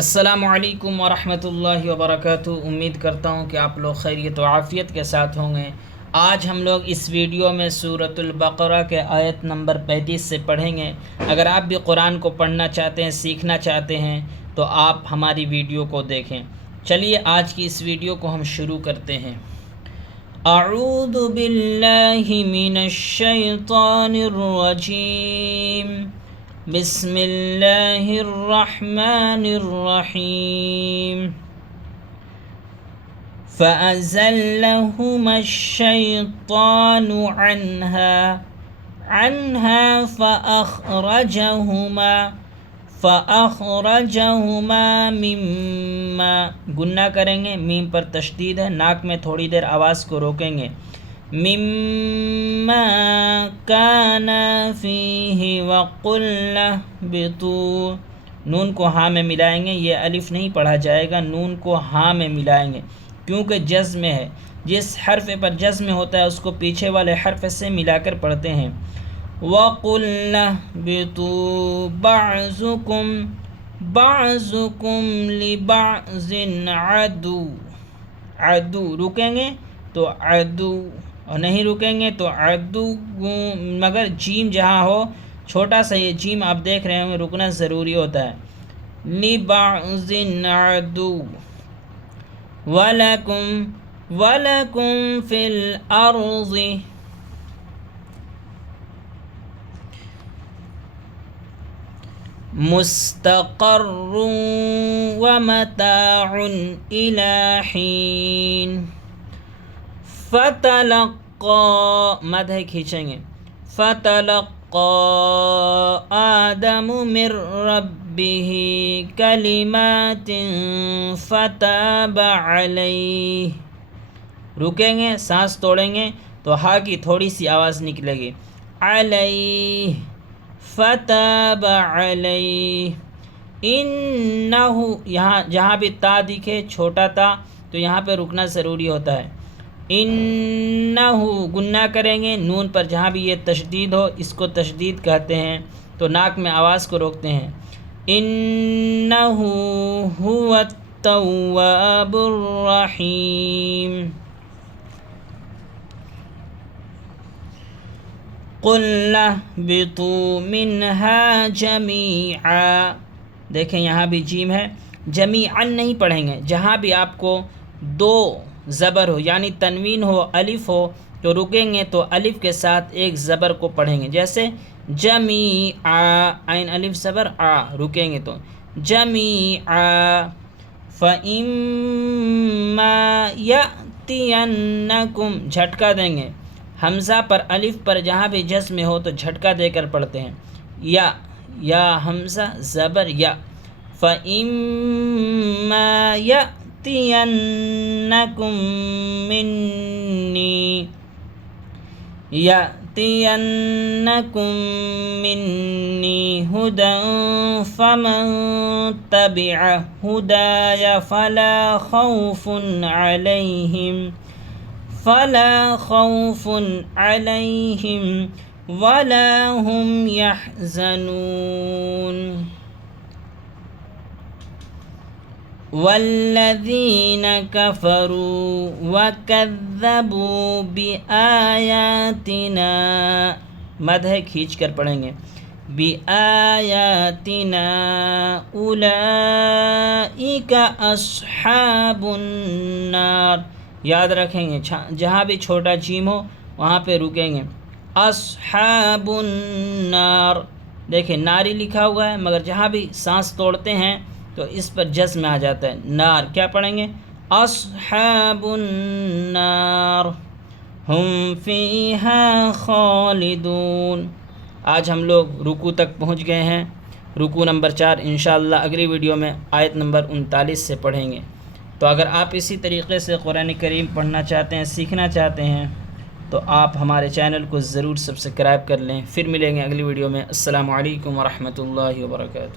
السلام علیکم ورحمۃ اللہ وبرکاتہ۔ امید کرتا ہوں کہ آپ لوگ خیریت و عافیت کے ساتھ ہوں گے۔ آج ہم لوگ اس ویڈیو میں سورۃ البقرہ کے آیت نمبر 35 سے پڑھیں گے۔ اگر آپ بھی قرآن کو پڑھنا چاہتے ہیں، سیکھنا چاہتے ہیں تو آپ ہماری ویڈیو کو دیکھیں۔ چلیے آج کی اس ویڈیو کو ہم شروع کرتے ہیں۔ اعوذ باللہ من الشیطان الرجیم، بسم اللہ الرحمن الرحیم۔ فَأَزَلَّهُمَا الشَّيْطَانُ عَنْهَا فَأَخْرَجَهُمَا مِمَّا، گنہ کریں گے، میم پر تشدید ہے، ناک میں تھوڑی دیر آواز کو روکیں گے، مِمَّا كَانَ فِيهِ وَقُلْنَا اهْبِطُوا، نون کو ہاں میں ملائیں گے، یہ الف نہیں پڑھا جائے گا، نون کو ہاں میں ملائیں گے کیونکہ جزم ہے۔ جس حرف پر جزم ہوتا ہے اس کو پیچھے والے حرف سے ملا کر پڑھتے ہیں۔ وَقُلْنَا اهْبِطُوا بَعْضُكُمْ لِبَعْضٍ عَدُوٌّ، عدو رکیں گے تو عدو، اور نہیں رکیں گے تو عدو، مگر جیم جہاں ہو چھوٹا سا، یہ جیم آپ دیکھ رہے ہوں گے رکنا ضروری ہوتا ہے۔ لِبَعْضٍ عَدُوٌّ وَلَكُمْ فِي الْأَرْضِ مُسْتَقَرٌّ وَمَتَاعٌ إِلَىٰ حِينٍ۔ مد ہے کھینچیں گے، فَتَلَقَّىٰ آدَمُ مِن رَّبِّهِ كَلِمَاتٍ فَتَابَ عَلَيْهِ، رکیں گے، سانس توڑیں گے تو ہا کی تھوڑی سی آواز نکلے گی، علیہ، فتاب علیہ، انہ، یہاں جہاں بھی تا دکھے چھوٹا تا تو یہاں پہ رکنا ضروری ہوتا ہے۔ انہ، گنہ کریں گے، نون پر جہاں بھی یہ تشدید ہو اس کو تشدید کہتے ہیں، تو ناک میں آواز کو روکتے ہیں۔ انہ هو التواب الرحیم۔ قُلْنَا اهْبِطُوا مِنْهَا جَمِيعًا، دیکھیں یہاں بھی جیم ہے، جمیعاً نہیں پڑھیں گے، جہاں بھی آپ کو دو زبر ہو یعنی تنوین ہو، الف ہو تو رکیں گے تو الف کے ساتھ ایک زبر کو پڑھیں گے، جیسے جمیعا، عین الف زبر آ، رکیں گے تو جمیعا۔ فَإِمَّا يَأْتِيَنَّكُمْ، جھٹکا دیں گے، حمزہ پر الف پر جہاں بھی جزم ہو تو جھٹکا دے کر پڑھتے ہیں، یا حمزہ زبر یا۔ فَإِمَّا يَأْتِيَنَّكُم مِّنِّي هُدًى فَمَن تَبِعَ هُدَايَ فَلَا خَوْفٌ عَلَيْهِمْ وَلَا هُمْ يَحْزَنُونَ۔ وَالَّذِينَ كَفَرُوا وَكَذَّبُوا بِآيَاتِنَا، مد ہے کھینچ کر پڑھیں گے، بِآيَاتِنَا أُولَئِكَ أَصْحَابُ النَّارِ، یاد رکھیں گے جہاں بھی چھوٹا جیم ہو وہاں پہ رکیں گے، اصحاب النار، دیکھیں ناری لکھا ہوا ہے مگر جہاں بھی سانس توڑتے ہیں تو اس پر جزم آ جاتا ہے، نار، کیا پڑھیں گے، اصحاب النار ہم فیہا خالدون۔ آج ہم لوگ رکوع تک پہنچ گئے ہیں، رکوع نمبر 4 انشاءاللہ اگلی ویڈیو میں آیت نمبر 39 سے پڑھیں گے۔ تو اگر آپ اسی طریقے سے قرآن کریم پڑھنا چاہتے ہیں، سیکھنا چاہتے ہیں تو آپ ہمارے چینل کو ضرور سبسکرائب کر لیں۔ پھر ملیں گے اگلی ویڈیو میں۔ السلام علیکم ورحمۃ اللہ وبرکاتہ۔